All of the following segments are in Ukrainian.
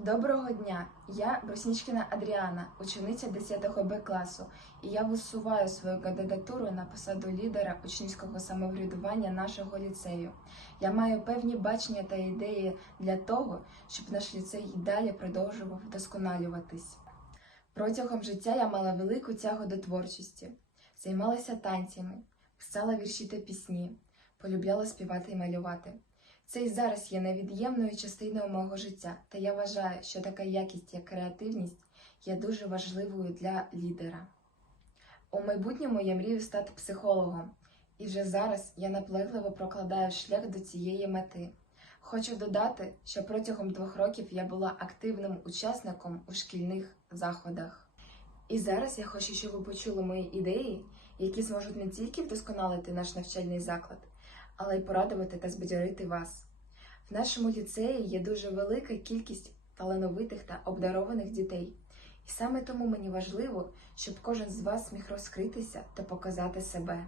Доброго дня! Я Броснічкіна Адріана, учениця 10 Б класу, і я висуваю свою кандидатуру на посаду лідера учнівського самоврядування нашого ліцею. Я маю певні бачення та ідеї для того, щоб наш ліцей і далі продовжував вдосконалюватись. Протягом життя я мала велику тягу до творчості, займалася танцями, писала вірші та пісні, полюбляла співати і малювати. Це і зараз є невід'ємною частиною мого життя, та я вважаю, що така якість, як креативність, є дуже важливою для лідера. У майбутньому я мрію стати психологом, і вже зараз я наполегливо прокладаю шлях до цієї мети. Хочу додати, що протягом двох років я була активним учасником у шкільних заходах. І зараз я хочу, щоб ви почули мої ідеї, які зможуть не тільки вдосконалити наш навчальний заклад, але й порадувати та збадьорити вас. В нашому ліцеї є дуже велика кількість талановитих та обдарованих дітей, і саме тому мені важливо, щоб кожен з вас міг розкритися та показати себе.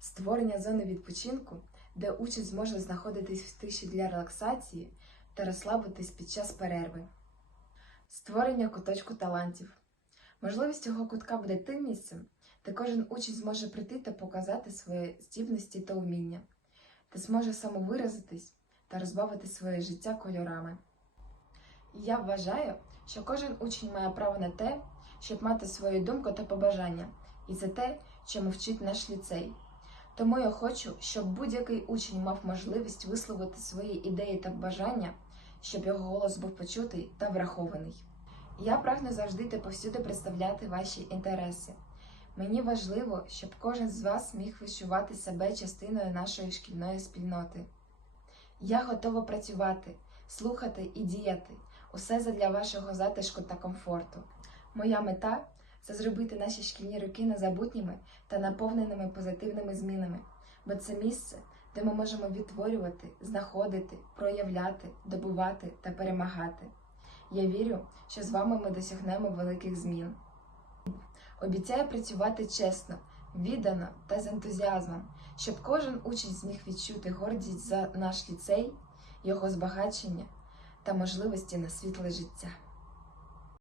Створення зони відпочинку, де учень зможе знаходитись в тиші для релаксації та розслабитись під час перерви. Створення куточку талантів. Можливість цього кутка буде тим місцем, де кожен учень зможе прийти та показати свої здібності та вміння, та зможе самовиразитись та розбавити своє життя кольорами. Я вважаю, що кожен учень має право на те, щоб мати свою думку та побажання, і це те, чому вчить наш ліцей. Тому я хочу, щоб будь-який учень мав можливість висловити свої ідеї та бажання, щоб його голос був почутий та врахований. Я прагну завжди та повсюди представляти ваші інтереси. Мені важливо, щоб кожен з вас міг відчувати себе частиною нашої шкільної спільноти. Я готова працювати, слухати і діяти усе задля вашого затишку та комфорту. Моя мета це зробити наші шкільні роки незабутніми та наповненими позитивними змінами, бо це місце, де ми можемо відтворювати, знаходити, проявляти, добувати та перемагати. Я вірю, що з вами ми досягнемо великих змін. Обіцяю працювати чесно, віддано та з ентузіазмом, щоб кожен учень зміг відчути гордість за наш ліцей, його збагачення та можливості на світле життя.